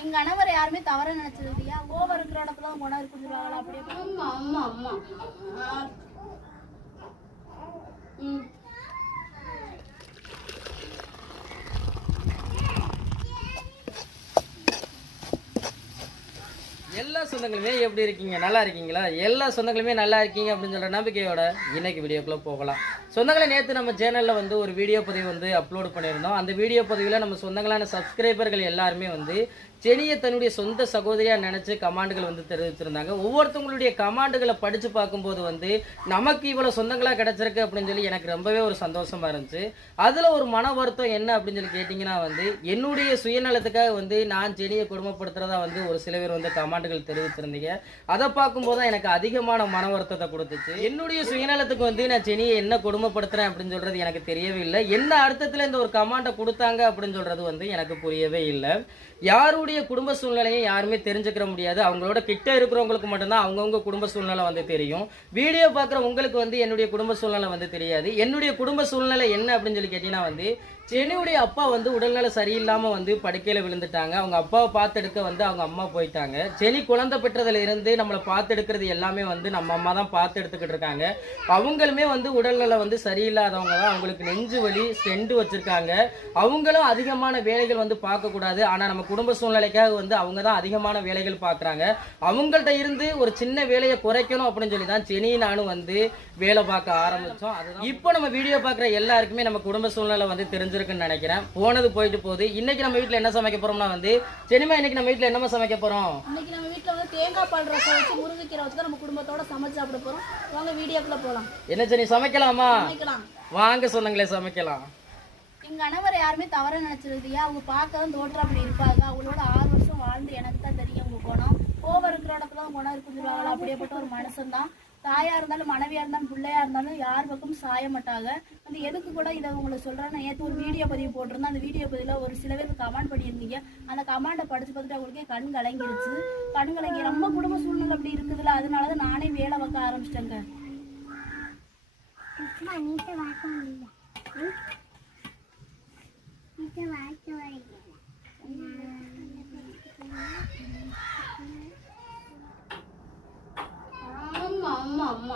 எங்க கணவர் யாருமே தவற நினைச்சது இல்லையா? ஓவர் இருக்கிற இடத்துல தான் குணம் இருக்குன்னு சொல்லுவாங்களா? அப்படியே அம்மா அம்மா அம்மா எல்லா சொந்தங்களுமே எப்படி இருக்கீங்க? நல்லா இருக்கீங்களா? எல்லா சொந்தங்களுமே நல்லா இருக்கீங்க அப்படின்னு சொல்கிற நம்பிக்கையோட இன்னைக்கு வீடியோக்குள்ளே போகலாம். சொந்தங்களை நேற்று நம்ம சேனலில் வந்து ஒரு வீடியோ பதிவு வந்து அப்லோடு பண்ணியிருந்தோம். அந்த வீடியோ பதிவில் நம்ம சொந்தங்களான சப்ஸ்கிரைபர்கள் எல்லாருமே வந்து செடியை தன்னுடைய சொந்த சகோதரியாக நினச்சி கமாண்டுகள் வந்து தெரிவிச்சிருந்தாங்க. ஒவ்வொருத்தவங்களுடைய கமாண்டுகளை படித்து பார்க்கும்போது வந்து நமக்கு இவ்வளோ சொந்தங்களாக கிடச்சிருக்கு அப்படின்னு சொல்லி எனக்கு ரொம்பவே ஒரு சந்தோஷமாக இருந்துச்சு. அதில் ஒரு மன வருத்தம் என்ன அப்படின்னு சொல்லி கேட்டிங்கன்னா வந்து என்னுடைய சுயநலத்துக்காக வந்து நான் செடியை குடும்பப்படுத்துகிறதா வந்து ஒரு சில பேர் வந்து கமாண்டுகள் தெரிவிச்சிருந்தீங்க. அதை பார்க்கும்போது தான் எனக்கு அதிகமான மன வருத்தத்தை கொடுத்துச்சு. என்னுடைய சுயநலத்துக்கு வந்து நான் செடியை என்ன குடும்பப்படுத்துகிறேன் அப்படின்னு சொல்கிறது எனக்கு தெரியவே இல்லை. என்ன அர்த்தத்தில் இந்த ஒரு கமாண்டை கொடுத்தாங்க அப்படின்னு சொல்கிறது வந்து எனக்கு புரியவே இல்லை. யாருடைய குடும்ப சூழ்நிலையை யாருமே தெரிஞ்சுக்கிற முடியாது. அவங்களோட கிட்ட இருக்கிறவங்களுக்கு மட்டும்தான் அவங்கவுங்க குடும்ப சூழ்நிலை வந்து தெரியும். வீடியோ பார்க்குற உங்களுக்கு வந்து என்னுடைய குடும்ப சூழ்நிலை வந்து தெரியாது. என்னுடைய குடும்ப சூழ்நிலை என்ன அப்படின்னு சொல்லி கேட்டீங்கன்னா வந்து செனியுடைய அப்பா வந்து உடல்நல சரியில்லாமல் வந்து படுக்கையில் விழுந்துட்டாங்க. அவங்க அப்பாவை பார்த்தெடுக்க வந்து அவங்க அம்மா போயிட்டாங்க. செனி குழந்தை பெற்றதுல இருந்து நம்மளை பார்த்தெடுக்கிறது எல்லாமே வந்து நம்ம அம்மா தான் பார்த்து எடுத்துக்கிட்டு இருக்காங்க. அவங்களுமே வந்து உடல்நல வந்து சரியில்லாதவங்க தான். அவங்களுக்கு நெஞ்சு வலி ஸ்டெண்ட் வச்சிருக்காங்க. அவங்களும் அதிகமான வேலைகள் வந்து பார்க்கக்கூடாது. ஆனால் நம்ம குடும்ப சூழ்நிலைக்காக வந்து அவங்க தான் அதிகமான வேலைகள் பார்க்குறாங்க. அவங்கள்ட்ட இருந்து ஒரு சின்ன வேலையை குறைக்கணும் அப்படின்னு சொல்லி தான் செனி நானும் வந்து வேலை பார்க்க ஆரம்பித்தோம். அதுதான் இப்போ நம்ம வீடியோ பார்க்குற எல்லாருக்குமே நம்ம குடும்ப சூழ்நிலை வந்து தெரிஞ்சிருக்குன்னு நினைக்கிறேன். போனது போயிட்டு போகுது. இன்னைக்கு நம்ம வீட்டில் என்ன சமைக்க போறோம்னா வந்து செனிமா இன்னைக்கு நம்ம வீட்டில் என்னமா சமைக்க போறோம்? இன்னைக்கு நம்ம வீட்டில் வந்து தேங்காய் பால் ரசம் வச்சு முருங்கைக்கீரை வச்சு தான் நம்ம குடும்பத்தோட சமைச்சு சாப்பிட போறோம். வாங்க வீடியோக்குள்ள போகலாம். என்ன செனி சமைக்கலாமா? சமைக்கலாம் வாங்க சொந்தங்களே சமைக்கலாம். எங்க கணவர் யாருமே தவற நினைச்சது இல்லையா? அவங்க பார்க்க தான் தோற்றம் அப்படி இருப்பாங்க. அவங்களோட 6 வருஷம் வாழ்ந்து எனக்கு தான் தெரியும் அவங்க குணம். ஓவர் இருக்கிற இடத்துல தான் குணம் இருக்குன்னு சொல்லுவாங்களா? அப்படியேப்பட்ட ஒரு மனுஷன் தான். தாயா இருந்தாலும் மனைவியா இருந்தாலும் பிள்ளையா இருந்தாலும் யார் பக்கம் சாய மாட்டாங்க. அந்த எதுக்கு கூட இதை உங்களுக்கு சொல்றேன். நான் நேற்று ஒரு வீடியோ பதிவு போட்டிருந்தேன். அந்த வீடியோ பதிவில் ஒரு சில பேருக்கு கமெண்ட் பண்ணியிருந்தீங்க. அந்த கமெண்டை படிச்சு பார்த்துட்டு அவங்களுக்கே கண் கலங்கிருச்சு. கண் கலங்கி நம்ம குடும்ப சூழ்நிலை அப்படி இருக்குதுல்ல, அதனாலதான் நானே வேலை பார்க்க ஆரம்பிச்சிட்டேங்க. அம்மா அம்மா அம்மா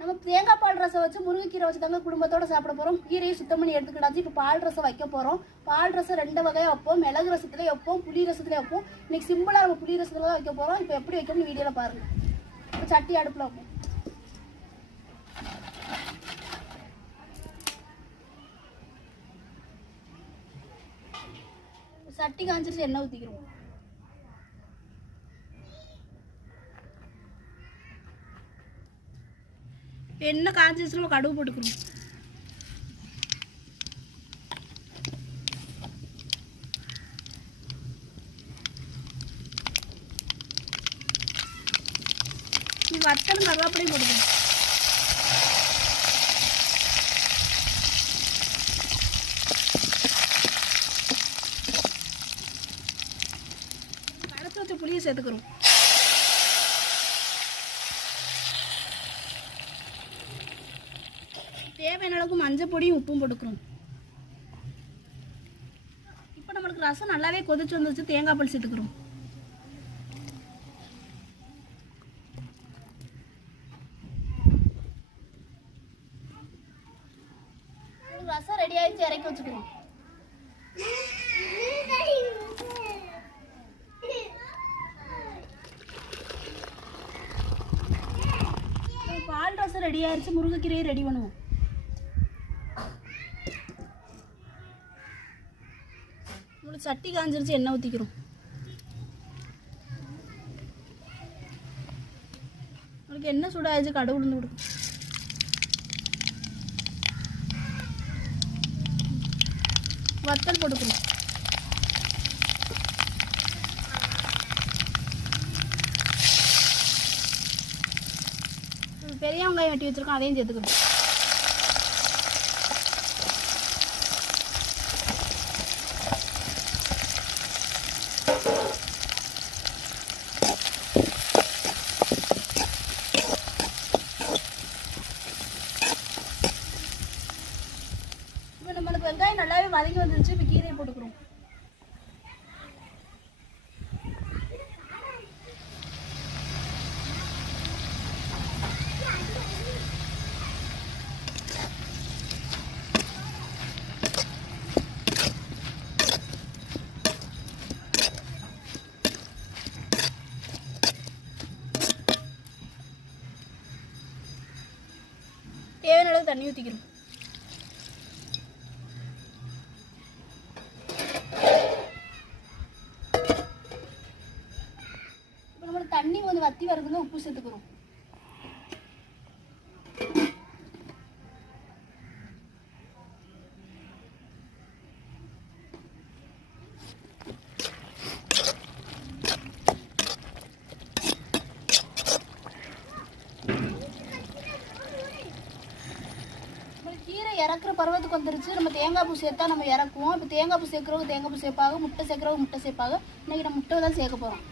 நம்ம தேங்காய் பால் ரசம் வச்சு முருங்கைக்கீரை வச்சு தாங்க குடும்பத்தோட சாப்பிட போறோம். கீரையை சுத்தம் பண்ணி எடுத்துக்கிட்டாச்சு. இப்போ பால் ரசம் வைக்க போறோம். பால் ரசம் 2 வகையா வைப்போம். மிளகு ரசத்துல வைப்போம், புளி ரசத்துல வைப்போம். இன்னைக்கு சிம்பிளா நம்ம புளி ரசத்துல தான் வைக்க போறோம். இப்போ எப்படி வைக்கணும்னு வீடியோல பாருங்க. சட்டி அடுப்புல வைப்போம். சட்டி காஞ்சிருச்சு, எண்ணெய் ஊத்திக்கிறோம். எண்ணெய் காஞ்சிருச்சு, நம்ம கடுகு போட்டுக்கிறோம். வத்தலும் கருவேப்பிலையும் போட்டுக்கணும். கரைச்சி வச்ச புளியை சேர்த்துக்கிறோம். தேவையான அளவுக்கு மஞ்சள் பொடியும் உப்பும் போட்டுக்கிறோம். இப்போ நம்மளுக்கு ரசம் நல்லாவே கொதிச்சு வந்துச்சு. தேங்காய் பால் சேர்த்துக்கிறோம். ரசம் ரெடி ஆயிடுச்சு, இறக்கி வச்சுக்கிறோம். பால் ரசம் ரெடி ஆயிடுச்சு. முருங்கைக்கீரையை ரெடி பண்ணுவோம். உங்களுக்கு சட்டி காஞ்சிருச்சு, எண்ணெய் ஊற்றிக்கிறோம். உங்களுக்கு எண்ணெய் சூடாயிடுச்சு, கடுகு உளுந்து கொடுக்கும். வத்தல் போட்டுக்கிறோம். பெரிய வெங்காயம் வெட்டி வச்சிருக்கோம், அதையும் சேர்த்துக்கிறோம். நம்மளுக்கு வெங்காயம் நல்லாவே வதங்கி வந்துருச்சு. இப்போ கீரையை போட்டுக்கிறோம். தேவையான அளவு தண்ணி ஊற்றிக்கிறோம். இப்போ நம்மளுக்கு தண்ணி கொஞ்சம் வத்தி வருதுன்னு உப்பு சேர்த்துக்கிறோம். கீரை இறக்குற பருவத்துக்கு வந்துருச்சு. நம்ம தேங்காய் பூ சேர்த்தா நம்ம இறக்குவோம். இப்போ தேங்காய் பூ சேர்க்குறவங்க தேங்காய் பூ சேர்ப்பாங்க, முட்டை சேர்க்குறவங்க முட்டை சேர்ப்பாங்க. இன்னைக்கு நம்ம முட்டை தான் சேர்க்க போகிறோம்.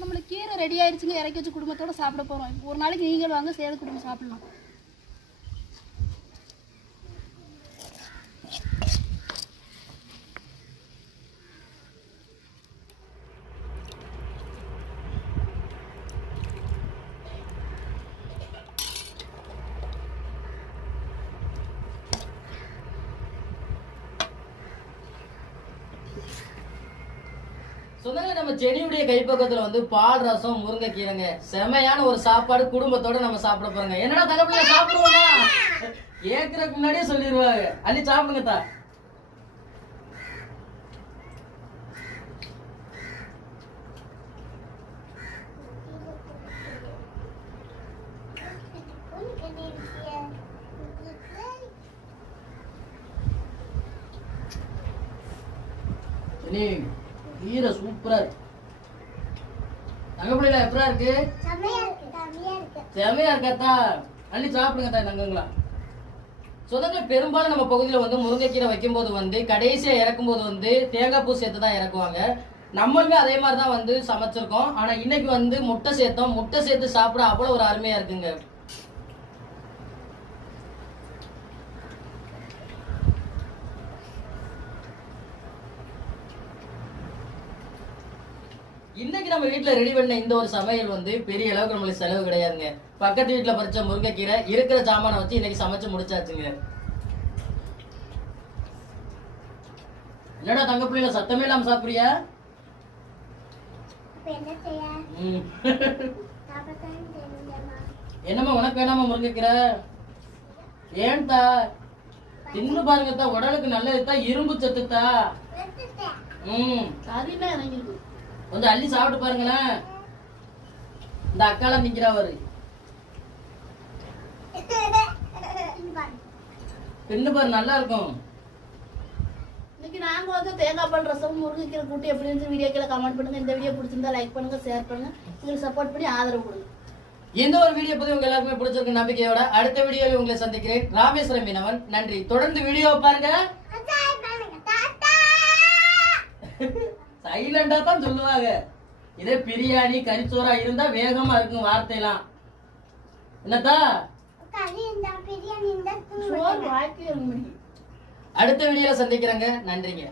நம்மளுக்கு கீரை ரெடி ஆயிடுச்சுங்க. இறக்கி வச்சு குடும்பத்தோட சாப்பிட போகிறோம். ஒரு நாளைக்கு நீங்கள் வாங்க, சேர்ந்து குடும்பம் சாப்பிடலாம். சொன்னாங்க நம்ம செடியுடைய கைப்பக்கத்துல வந்து பால் ரசம் முருங்கைக்கீரைங்க செமையான ஒரு சாப்பாடு குடும்பத்தோட நம்ம சாப்பிட போறோங்க. என்னடா தகப்பல சாப்பிடுவோமா கேக்குறதுக்கு முன்னாடியே சொல்லிடுவாங்க. அள்ளி சாப்பிடுங்க தா. கீரை சூப்பரா இருக்கு. தங்கப்பிள்ளைல எப்படா இருக்கு? செமையா இருக்காத்தா. அள்ளி சாப்பிடுங்க தா தங்கங்களா. சொந்தங்களை பெரும்பாலும் நம்ம பகுதியில வந்து முருங்கைக்கீரை வைக்கும் போது வந்து கடைசியா இறக்கும் போது வந்து தேங்காய் பூ சேர்த்து தான் இறக்குவாங்க. நம்மளுமே அதே மாதிரி தான் வந்து சமைச்சிருக்கோம். ஆனா இன்னைக்கு வந்து முட்டை சேர்த்தோம். முட்டை சேர்த்து சாப்பிட அவ்வளவு ஒரு அருமையா இருக்குங்க. இன்னைக்கு நம்ம வீட்டுல ரெடி பண்ண இந்த ஒரு சமையல் வந்து பெரிய அளவுக்கு நம்மளுக்கு செலவு கிடையாதுங்க. பக்கத்து வீட்டுல பறிச்ச முருங்கைக்கீரை இருக்கிற சாமான வச்சு இன்னைக்கு சமைச்சு முடிச்சாச்சுங்க. என்னடா தங்க பிள்ளைல சத்தமே இல்லாம சாப்பிடுறியா? என்னம்மா உனக்கு வேணாமா முருங்கைக்கீரை? ஏன்தா தின்னு பாருங்கத்தா, உடலுக்கு நல்லதுதா, இரும்பு சத்துத்தா. கறிலாம் இறங்கிருக்கு. கொஞ்சம் அள்ளி சாப்பிட்டு பாருங்களேன். இந்த அக்கால நிக்கிறவரு தின்னு பாரு, நல்லா இருக்கும். இன்னைக்கு நாங்க வந்து தேங்காய் பால் ரசம் முருங்கைக்கீரை கூட்டி எப்படி இருந்து வீடியோ கீழே கமெண்ட் பண்ணுங்க. இந்த வீடியோ பிடிச்சிருந்தா லைக் பண்ணுங்க, ஷேர் பண்ணுங்க, உங்களுக்கு சப்போர்ட் பண்ணி ஆதரவு கொடுங்க. இந்த ஒரு வீடியோ பத்தி உங்க எல்லாருக்குமே பிடிச்சிருக்கு நம்பிக்கையோட அடுத்த வீடியோவில் உங்களை சந்திக்கிறேன். ராமேஸ்வரம் மீனவன். நன்றி. தொடர்ந்து வீடியோ பாருங்க. சைலண்டா தான் சொல்லுவாங்க. இதே பிரியாணி கறிச்சோரா இருந்தா வேகமா இருக்கும் வார்த்தையெல்லாம். என்னத்தா அடுத்த வீடியோல சந்திக்கிறேங்க. நன்றிங்க.